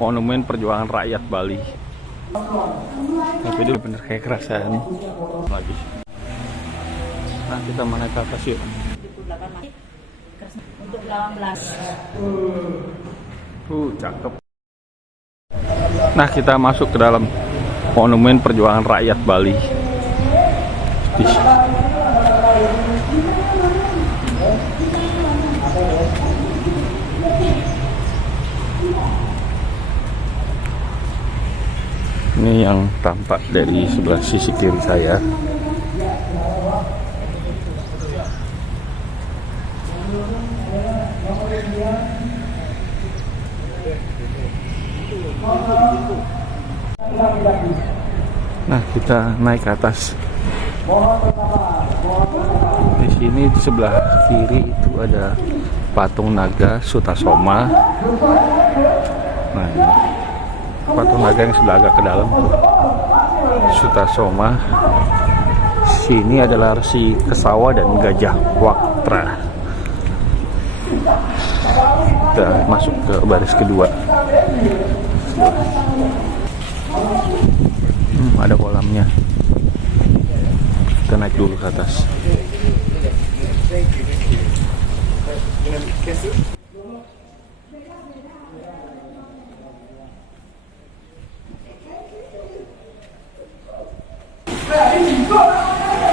Monumen Perjuangan Rakyat Bali. Tapi itu bener kayak kerasaan lagi. Nah, kita mana ke atas yuk. Untuk 18. Cakep. Nah, kita masuk ke dalam Monumen Perjuangan Rakyat Bali. Ini yang tampak dari sebelah sisi kiri saya. Nah, kita naik ke atas. Di sini di sebelah kiri itu ada patung naga Sutasoma. Nah, ini patung naga yang sebelah agak ke dalam Sutasoma. Sini adalah Resi Kesawa dan Gajah Waktra. Kita masuk ke baris kedua. Ada kolamnya. Kita naik dulu ke atas.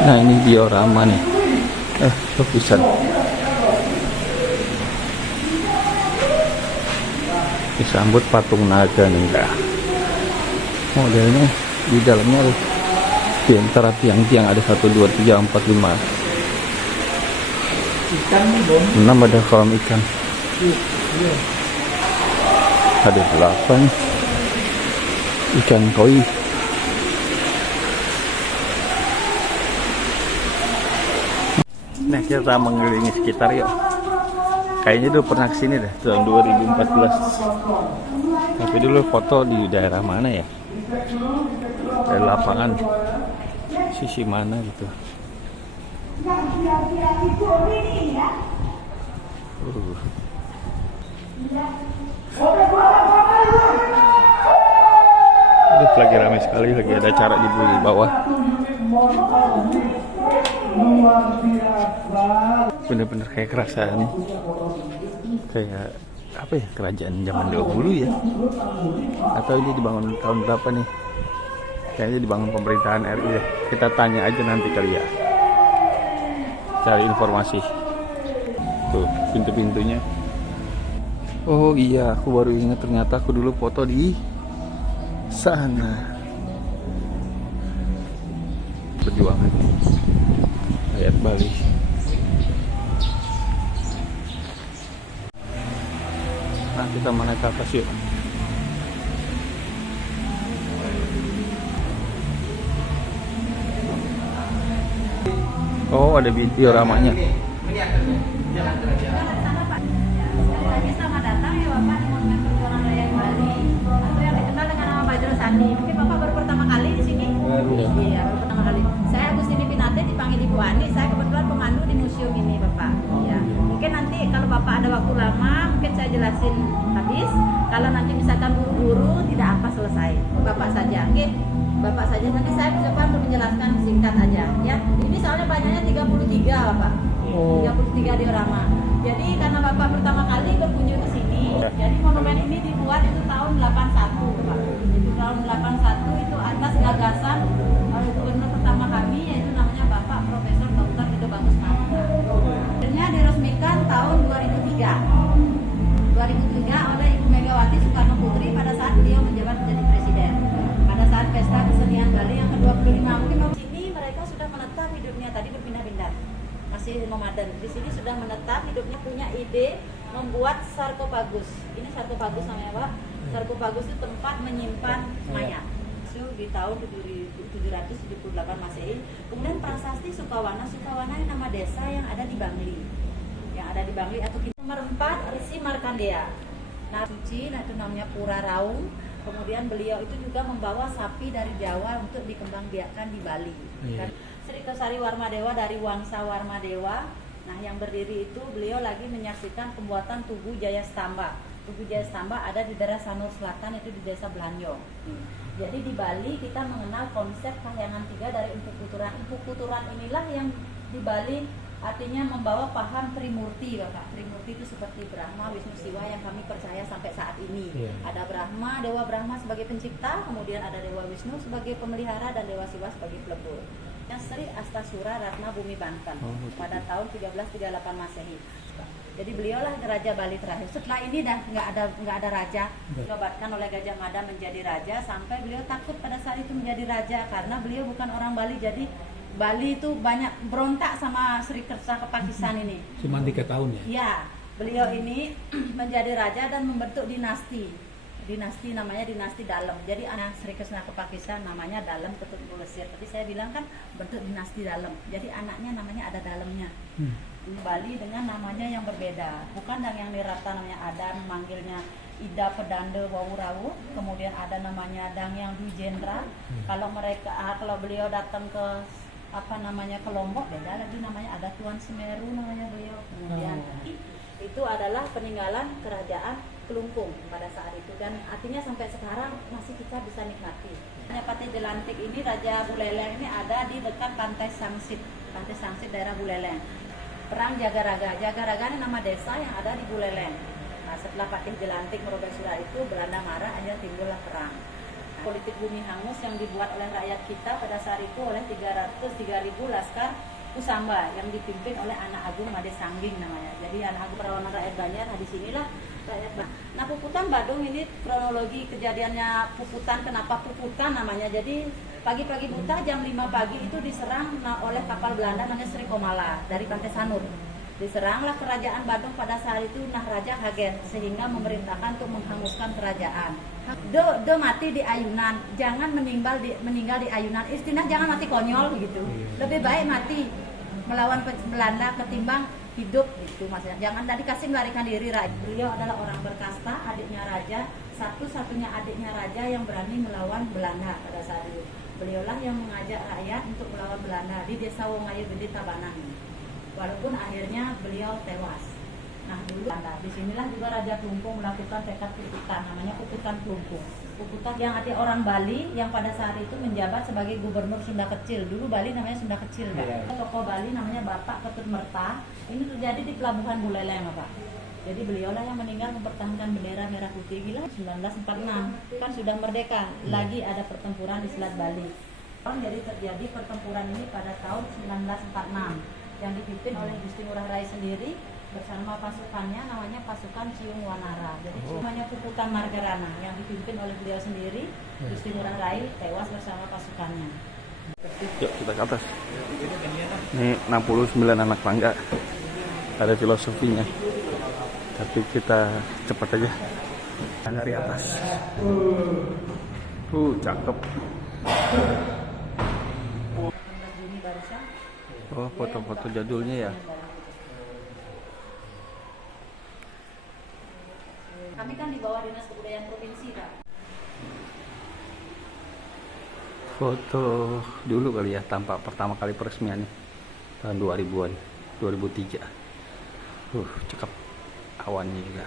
Nah, ini diorama nih. Lukisan. Disambut patung naga nih, enggak. Modelnya di dalamnya di antara tiang-tiang ada 1, 2, 3, 4, 5. Ikan nih, Bom. 6 ada kolam ikan. Ada 8 ikan koi. Nah, kita mengelilingi sekitar yuk. Kayaknya dulu pernah kesini deh, tahun 2014. Tapi dulu foto di daerah mana ya? Dari lapangan sisi mana gitu. Aduh, lagi ramai sekali, lagi ada acara di bawah. Bener-bener kayak kerasaan, kayak apa ya, kerajaan zaman dahulu ya, atau ini dibangun tahun berapa nih? Kayaknya dibangun pemerintahan RI ya. Kita tanya aja nanti kali ya, cari informasi. Tuh pintu-pintunya. Oh iya, aku baru ingat ternyata aku dulu foto di sana. Perjuangan Rakyat Bali. Nah, kita mana ke atas yuk. Oh, ada dioramanya. Selamat datang ya Bapak di Monumen Perjuangan Rakyat Bali, atau yang dikenal dengan nama Badro Sandi. Mungkin Bapak baru pertama kali di sini? Baru ya. Iya, baru pertama kali. Saya Agustini Pinate, dipanggil Ibu Ani. Saya kebetulan pemandu di museum ini, Bapak. Iya. Mungkin nanti kalau Bapak ada waktu lama, mungkin saya jelasin habis. Kalau nanti misalkan buru-buru, tidak apa, selesai. Bapak saja, oke? Bapak saja. Nanti saya coba untuk menjelaskan singkat aja, ya. Ini soalnya banyaknya 33, Bapak. 33 diorama. Jadi karena Bapak pertama kali berkunjung ke sini, jadi monumen ini dibuat itu tahun 81, Bapak. Itu tahun 81 itu atas gagasan gubernur pertama kami, yaitu namanya Bapak Profesor Dr. Ido Bagus Marta. Akhirnya diresmikan tahun 2003. 2003 oleh Ibu Megawati Soekarno Putri pada saat beliau menjabat menjadi presiden. Pada saat pesta kesenian Bali yang ke-25, mungkin di sini mereka sudah menetap hidupnya, tadi berpindah-pindah. Masih nomaden. Di sini sudah menetap hidupnya, punya ide membuat sarkofagus. Ini sarkofagus namanya, Pak. Sarkofagus itu tempat menyimpan mayat. Itu di tahun 778 Masehi. Kemudian prasasti Sukawana. Sukawana ini nama desa yang ada di Bangli. Yang ada di Bangli atau nomor 4 Resi Markandea. Nah, suci, nah itu namanya Pura Raung. Kemudian beliau itu juga membawa sapi dari Jawa untuk dikembangbiakkan di Bali. Kan? Sri Kesari Warmadewa dari Wangsa Warmadewa. Nah, yang berdiri itu beliau lagi menyaksikan pembuatan tugu Jaya Stamba. Tugu Jaya Stamba ada di daerah Sanur Selatan, itu di Desa Belanjo. Jadi di Bali kita mengenal konsep Kahyangan 3 dari Empu Kuturan. Empu Kuturan inilah yang di Bali artinya membawa paham Trimurti, Bapak. Trimurti itu seperti Brahma, Wisnu, Siwa yang kami percaya sampai saat ini. Ada Brahma, Dewa Brahma sebagai pencipta, kemudian ada Dewa Wisnu sebagai pemelihara, dan Dewa Siwa sebagai pelebur. Yang Sri Astasura Ratna Bumi Banten pada tahun 1338 Masehi. Jadi beliaulah Raja Bali terakhir. Setelah ini dah nggak ada raja. Dinobatkan oleh Gajah Mada menjadi raja sampai beliau takut pada saat itu menjadi raja karena beliau bukan orang Bali. Jadi Bali itu banyak berontak sama Sri Kersa Kepakisan ini. Cuma 3 tahun ya? Ya, beliau ini menjadi raja dan membentuk dinasti. Dinasti namanya dinasti Dalem. Jadi anak Sri Krishna Kepakisan namanya Dalem Ketut Bulesir. Tadi saya bilang kan bentuk dinasti Dalem. Jadi anaknya namanya ada Dalemnya. Bali dengan namanya yang berbeda. Bukan yang Nirata namanya Adan, manggilnya Ida Pedande Wawurawu. Kemudian ada namanya Dang yang Dwi Jendra. Kalau beliau datang ke ke Lombok, beda lagi namanya, ada Tuan Semeru namanya beliau. Kemudian itu adalah peninggalan kerajaan Kelungkung pada saat itu, dan artinya sampai sekarang masih kita bisa nikmati. Pati Jelantik ini, Raja Buleleng ini ada di dekat Pantai Sangsit daerah Buleleng. Perang Jagaraga ini nama desa yang ada di Buleleng. Nah, setelah Patih Jelantik merobek Surat itu, Belanda marah, akhirnya timbullah perang. Politik bumi hangus yang dibuat oleh rakyat kita pada saat itu oleh 3.000 laskar Kusamba yang dipimpin oleh anak agung Made Sangging namanya. Jadi anak agung perlawanan rakyat Banjar. Nah, disinilah rakyat Banjar. Nah, Puputan Badung ini kronologi kejadiannya Puputan. Kenapa Puputan namanya? Jadi pagi-pagi buta jam 5 pagi itu diserang oleh kapal Belanda namanya Sri Komala dari Pantai Sanur. Diseranglah kerajaan Badung pada saat itu. Nah, Raja kaget sehingga memerintahkan untuk menghanguskan kerajaan. Do mati di ayunan, jangan meninggal di ayunan. Istilah jangan mati konyol gitu. Lebih baik mati melawan Belanda ketimbang hidup gitu maksudnya. Jangan tadi kasih melarikan diri. Beliau adalah orang berkasta, adiknya raja, satu-satunya adiknya raja yang berani melawan Belanda pada saat itu. Beliaulah yang mengajak rakyat untuk melawan Belanda di Desa Wongayu Gede Tabanan. Walaupun akhirnya beliau tewas. Nah, dulu di sinilah juga Raja Kelungkung melakukan tekad Puputan, namanya Puputan Kelungkung. Puputan yang arti orang Bali yang pada saat itu menjabat sebagai gubernur Sunda Kecil. Dulu Bali namanya Sunda Kecil, Pak. Tokoh Bali namanya Bapak Ketut Merta. Ini terjadi di Pelabuhan Buleleng, Pak. Jadi beliaulah yang meninggal mempertahankan bendera merah putih. Gila 1946 kan sudah merdeka. Lagi ada pertempuran di Selat Bali. Jadi terjadi pertempuran ini pada tahun 1946 yang dipimpin oleh Gusti Ngurah Rai sendiri bersama pasukannya, namanya pasukan Ciung Wanara. Jadi namanya Puputan Margarana yang dipimpin oleh beliau sendiri. Gusti Ngurah Rai tewas bersama pasukannya. Yuk kita ke atas. Ini 69 anak tangga. Ada filosofinya. Tapi kita cepat aja. Dari atas. Cakep. Oh, foto-foto jadulnya ya. Kami kan di bawah Dinas Kebudayaan Provinsi, Pak. Foto dulu kali ya, tampak pertama kali peresmiannya tahun 2000-an, 2003. Cakep awannya juga.